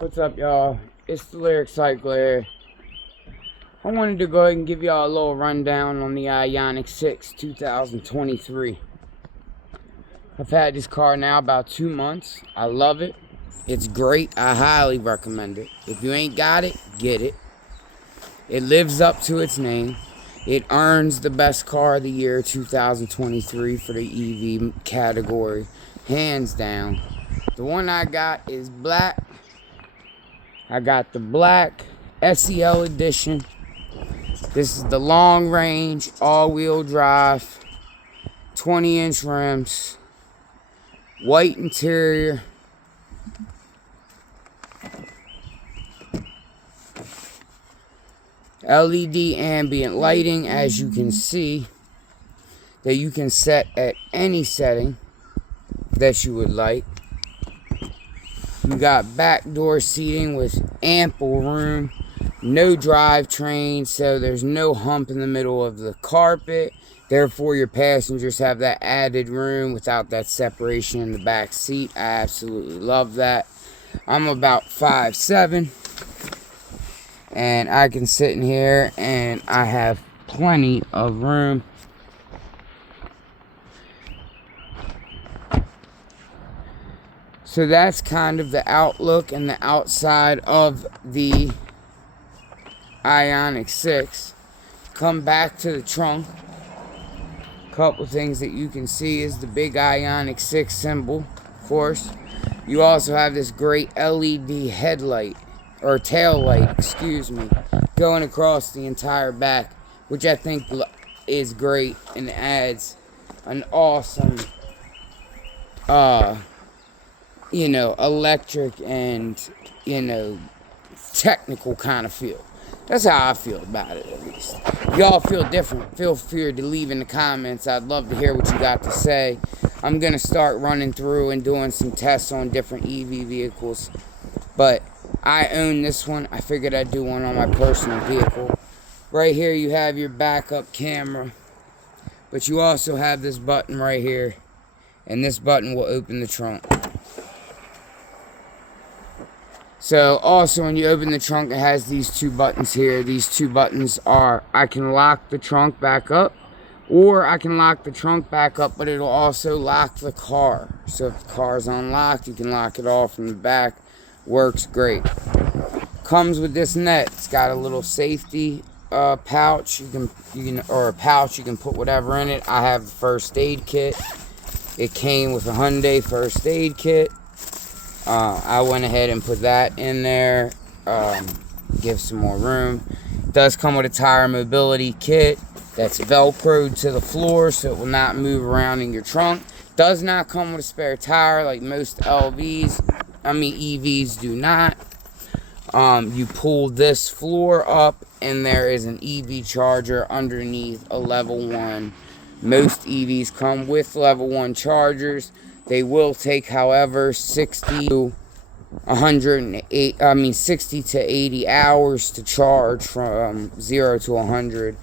What's up, y'all? It's the Lyric Cycler. I wanted to go ahead and give y'all a little rundown on the Ioniq 6 2023. I've had this car now about 2 months. I love it. It's great. I highly recommend it. If you ain't got it, get it. It lives up to its name. It earns the best car of the year 2023 for the EV category, hands down. The one I got is black. I got the black SEL edition. This is the long range, all-wheel drive, 20-inch rims, white interior. LED ambient lighting, as you can see, that you can set at any setting that you would like. You got back door seating with ample room, no drivetrain, so there's no hump in the middle of the carpet. Therefore, your passengers have that added room without that separation in the back seat. I absolutely love that. I'm about 5'7", and I can sit in here and I have plenty of room. So that's kind of the outlook and the outside of the Ioniq 6. Come back to the trunk. Couple things that you can see is the big Ioniq 6 symbol, of course. You also have this great LED headlight, or tail light, excuse me, going across the entire back, which I think is great and adds an awesome electric and, technical kind of feel. That's how I feel about it, at least. If y'all feel different, feel free to leave in the comments. I'd love to hear what you got to say. I'm going to start running through and doing some tests on different EV vehicles. But I own this one. I figured I'd do one on my personal vehicle. Right here you have your backup camera. But you also have this button right here. And this button will open the trunk. So also when you open the trunk, it has these two buttons here. These two buttons are, I can lock the trunk back up, or I can lock the trunk back up, but it'll also lock the car. So if the car is unlocked, you can lock it off from the back. Works great. Comes with this net. It's got a little safety pouch. You can put whatever in it. I have the first aid kit. It came with a Hyundai first aid kit. I went ahead and put that in there, give some more room. It does come with a tire mobility kit that's velcroed to the floor so it will not move around in your trunk. Does not come with a spare tire like most EVs do not. You pull this floor up and there is an EV charger underneath a level 1. Most EVs come with level 1 chargers. They will take, however, 60 to 80 hours to charge from 0 to 100.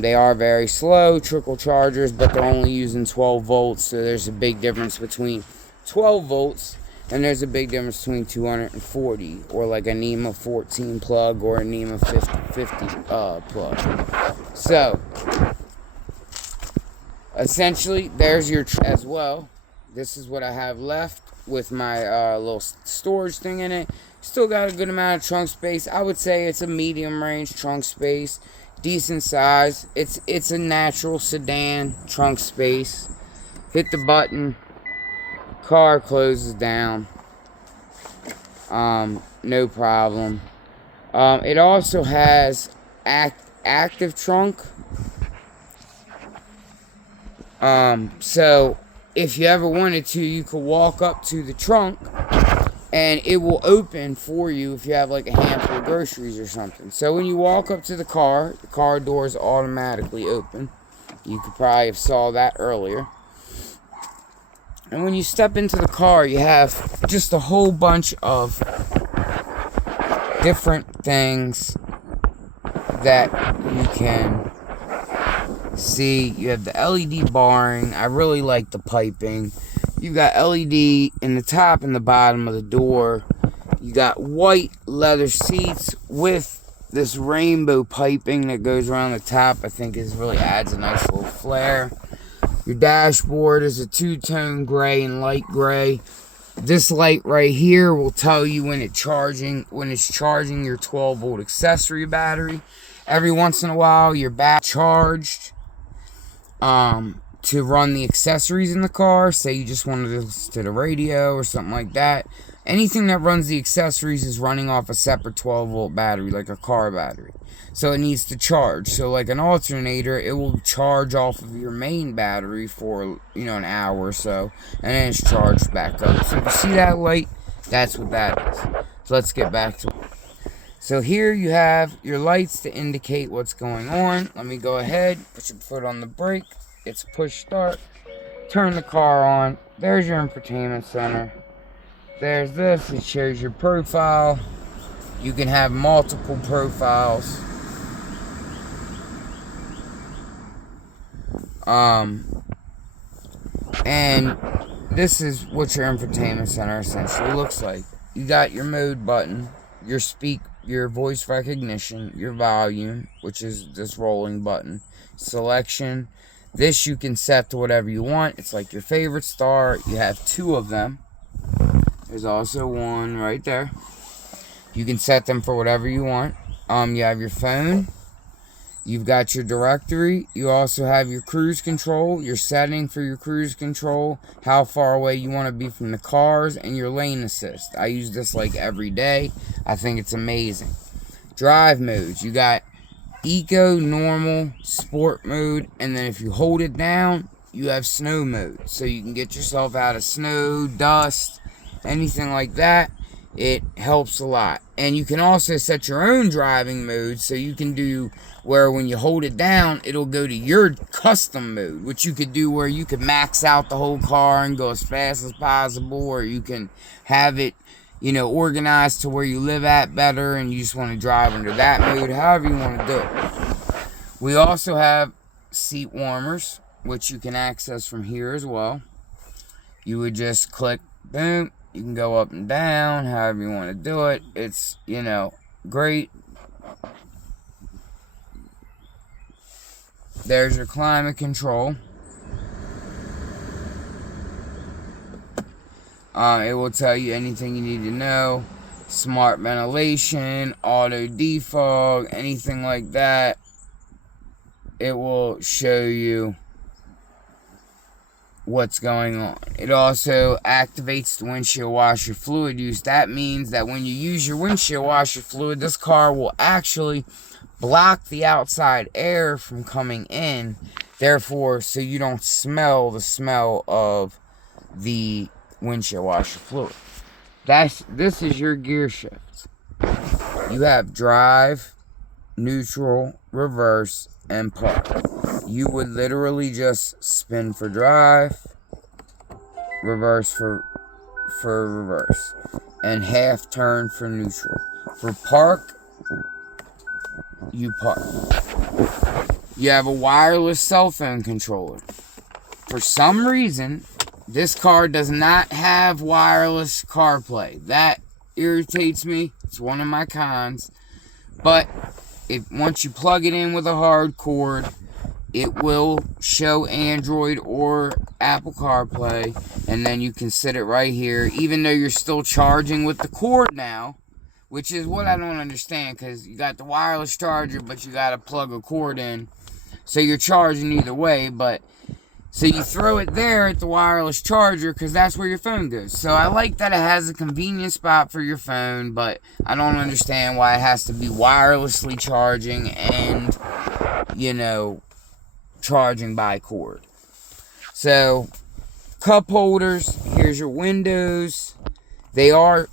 They are very slow, trickle chargers, but they're only using 12 volts. So there's a big difference between 12 volts and there's a big difference between 240, or like a NEMA 14 plug or a NEMA 50 plug. So essentially, there's your as well. This is what I have left with my little storage thing in it. Still got a good amount of trunk space. I would say it's a medium range trunk space. Decent size. It's a natural sedan trunk space. Hit the button. Car closes down. No problem. It also has active trunk. So if you ever wanted to, you could walk up to the trunk and it will open for you if you have like a handful of groceries or something. So when you walk up to the car doors automatically open. You could probably have saw that earlier. And when you step into the car, you have just a whole bunch of different things that you can see. You have the LED barring. I really like the piping. You got LED in the top and the bottom of the door. You got white leather seats with this rainbow piping that goes around the top. I think it really adds a nice little flair. Your dashboard is a two-tone gray and light gray. This light right here will tell you when it's charging your 12-volt accessory battery. Every once in a while, your battery charged to run the accessories in the car. Say you just wanted to listen to the radio or something like that. Anything that runs the accessories is running off a separate 12-volt battery, like a car battery. So it needs to charge. So like an alternator, it will charge off of your main battery for, an hour or so, and then it's charged back up. So if you see that light, that's what that is. So let's get back to it. So here you have your lights to indicate what's going on. Let me go ahead, put your foot on the brake. It's push start. Turn the car on. There's your infotainment center. There's this. It shows your profile. You can have multiple profiles. And this is what your infotainment center essentially looks like. You got your mode button, your voice recognition, your volume, which is this rolling button, selection. This you can set to whatever you want. It's like your favorite star. You have 2 of them. There's also one right there. You can set them for whatever you want. You have your phone. You've got your directory. You also have your cruise control, your setting for your cruise control, how far away you want to be from the cars, and your lane assist. I use this like every day. I think it's amazing. Drive modes. You got eco, normal, sport mode, and then if you hold it down, you have snow mode. So you can get yourself out of snow, dust, anything like that. It helps a lot. And you can also set your own driving mode, so you can do where when you hold it down, it'll go to your custom mode, which you could do where you could max out the whole car and go as fast as possible, or you can have it, organized to where you live at better and you just want to drive under that mode, however you want to do it. We also have seat warmers, which you can access from here as well. You would just click, boom. You can go up and down, however you want to do it. It's, great. There's your climate control. It will tell you anything you need to know. Smart ventilation, auto defog, anything like that. It will show you what's going on. It also activates the windshield washer fluid use. That means that when you use your windshield washer fluid, this car will actually block the outside air from coming in, therefore, so you don't smell the smell of the windshield washer fluid. This is your gear shift. You have drive, neutral, reverse, and park. You would literally just spin for drive, reverse for reverse, and half turn for neutral. For park, you park. You have a wireless cell phone controller. For some reason, this car does not have wireless CarPlay. That irritates me. It's one of my cons. But once you plug it in with a hard cord, it will show Android or Apple CarPlay, and then you can set it right here, even though you're still charging with the cord now, which is what I don't understand, because you got the wireless charger, but you got to plug a cord in, so you're charging either way. But so you throw it there at the wireless charger, because that's where your phone goes. So I like that it has a convenient spot for your phone, but I don't understand why it has to be wirelessly charging and, charging by cord. So, cup holders, here's your windows.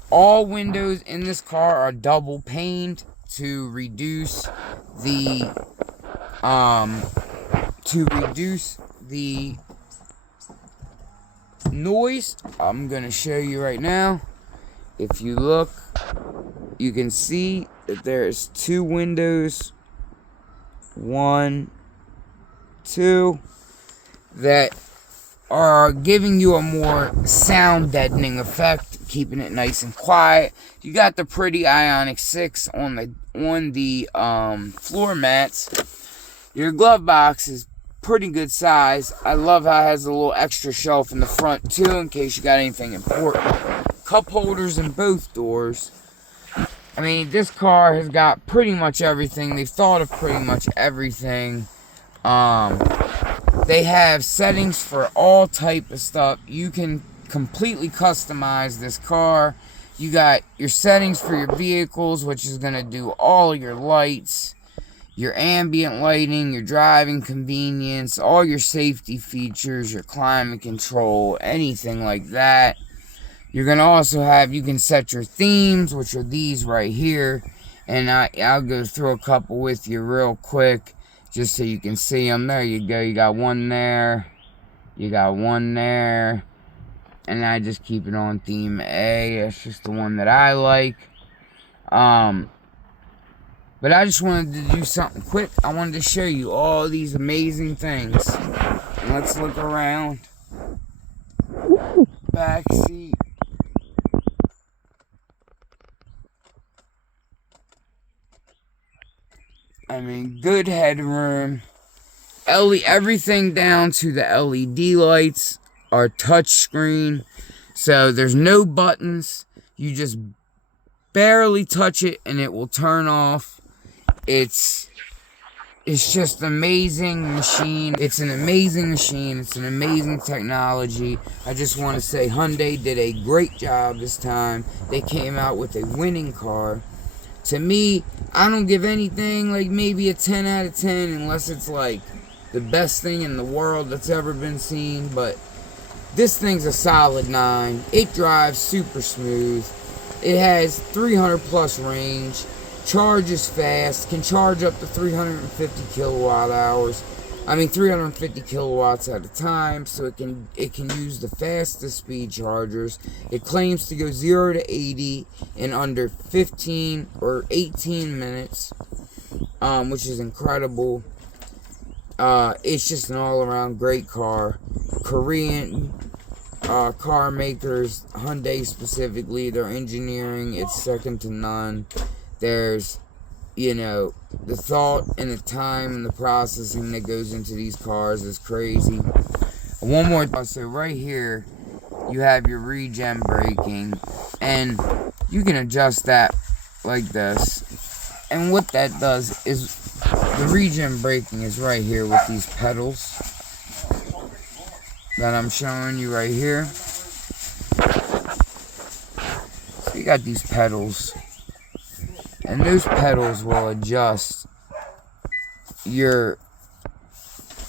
All windows in this car are double paned to reduce the noise. I'm gonna show you right now. If you look, you can see that there's 2 windows, 1, 2, that are giving you a more sound deadening effect, keeping it nice and quiet. You got the pretty Ioniq 6 on the floor mats. Your glove box is pretty good size. I love how it has a little extra shelf in the front too, in case you got anything important. Cup holders in both doors. I mean, this car has got pretty much everything. They've thought of pretty much everything. They have settings for all type of stuff. You can completely customize this car. You got your settings for your vehicles, which is going to do all your lights, your ambient lighting, your driving convenience, all your safety features, your climate control, anything like that. You're going to also have, you can set your themes, which are these right here. And I'll go through a couple with you real quick, just so you can see them. There you go. You got one there. You got one there. And I just keep it on theme A. That's just the one that I like. But I just wanted to do something quick. I wanted to show you all these amazing things. And let's look around. Back seat. I mean, good headroom. Everything down to the LED lights are touchscreen. So there's no buttons. You just barely touch it and it will turn off. It's just an amazing machine. It's an amazing machine. It's an amazing technology. I just want to say Hyundai did a great job this time. They came out with a winning car. To me, I don't give anything like maybe a 10 out of 10 unless it's like the best thing in the world that's ever been seen. But this thing's a solid 9. It drives super smooth. It has 300 plus range. Charges fast. Can charge up to 350 kilowatt hours. I mean 350 kilowatts at a time, so it can use the fastest speed chargers. It claims to go 0 to 80 in under 15 or 18 minutes, which is incredible. It's just an all-around great car. Korean car makers, Hyundai specifically, their engineering, it's second to none. There's, you know, the thought and the time and the processing that goes into these cars is crazy. One more thing. So right here, you have your regen braking, and you can adjust that like this. And what that does is, the regen braking is right here with these pedals that I'm showing you right here. So you got these pedals. And those pedals will adjust your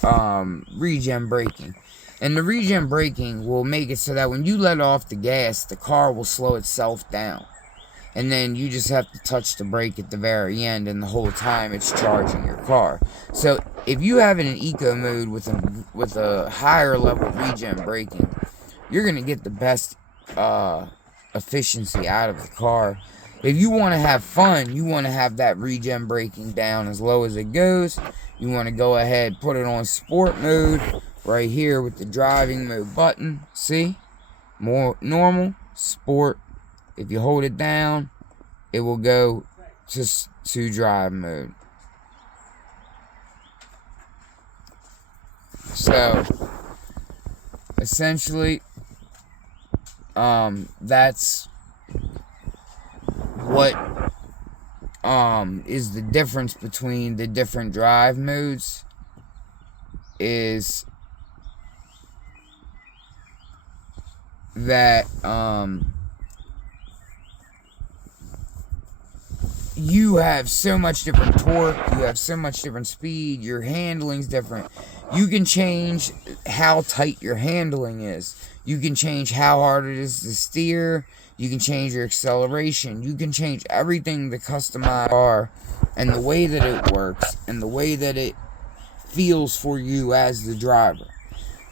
regen braking. And the regen braking will make it so that when you let off the gas, the car will slow itself down. And then you just have to touch the brake at the very end, and the whole time it's charging your car. So if you have it in eco mode with a higher level regen braking, you're going to get the best efficiency out of the car. If you want to have fun, you want to have that regen braking down as low as it goes. You want to go ahead, put it on sport mode right here with the driving mode button. See? More normal, sport. If you hold it down, it will go to drive mode. So, essentially, that's what is the difference between the different drive modes is that you have so much different torque, you have so much different speed, your handling's different. You can change how tight your handling is. You can change how hard it is to steer. You can change your acceleration. You can change everything to customize the car and the way that it works and the way that it feels for you as the driver.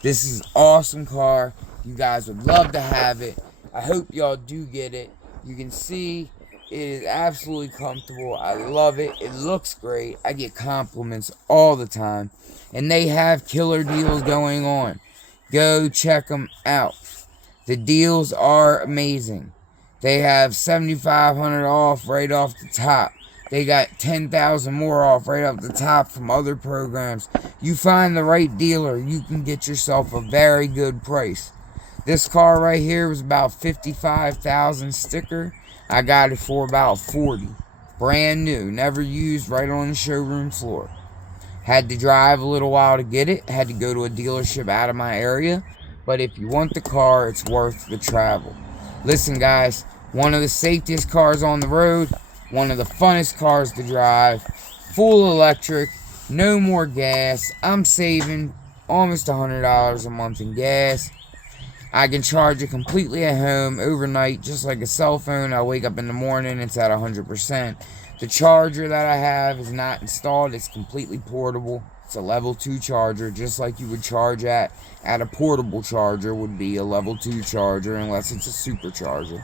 This is an awesome car. You guys would love to have it. I hope y'all do get it. You can see it is absolutely comfortable. I love it. It looks great. I get compliments all the time. And they have killer deals going on. Go check them out. The deals are amazing. They have $7,500 off right off the top. They got $10,000 more off right off the top from other programs. You find the right dealer, you can get yourself a very good price. This car right here was about $55,000 sticker. I got it for about $40,000. Brand new, never used, right on the showroom floor. Had to drive a little while to get it. Had to go to a dealership out of my area. But if you want the car, it's worth the travel. Listen, guys, one of the safest cars on the road, one of the funnest cars to drive, full electric, no more gas. I'm saving almost $100 a month in gas. I can charge it completely at home overnight, just like a cell phone. I wake up in the morning, it's at 100%. The charger that I have is not installed. It's completely portable. It's a level 2 charger, just like you would charge at a portable charger would be a level 2 charger, unless it's a supercharger.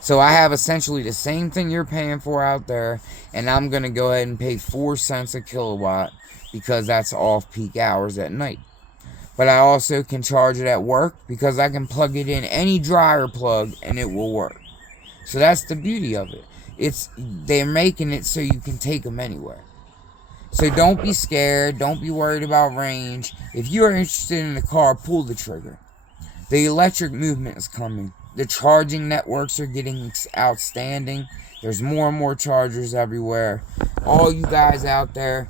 So I have essentially the same thing you're paying for out there, and I'm going to go ahead and pay 4 cents a kilowatt because that's off-peak hours at night. But I also can charge it at work because I can plug it in any dryer plug and it will work. So that's the beauty of it. They're making it so you can take them anywhere. So don't be scared. Don't be worried about range. If you are interested in the car, pull the trigger. The electric movement is coming. The charging networks are getting outstanding. There's more and more chargers everywhere. All you guys out there,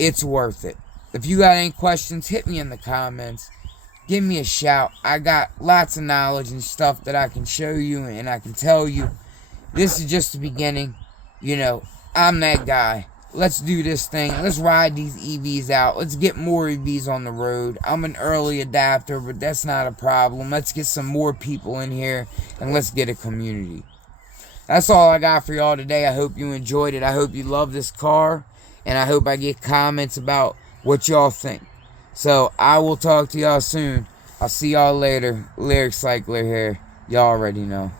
it's worth it. If you got any questions, hit me in the comments. Give me a shout. I got lots of knowledge and stuff that I can show you and I can tell you. This is just the beginning. You know, I'm that guy. Let's do this thing. Let's ride these EVs out. Let's get more EVs on the road. I'm an early adapter, but that's not a problem. Let's get some more people in here and let's get a community. That's all I got for y'all today. I hope you enjoyed it. I hope you love this car. And I hope I get comments about what y'all think. So I will talk to y'all soon. I'll see y'all later. Lyric Cycler here. Y'all already know.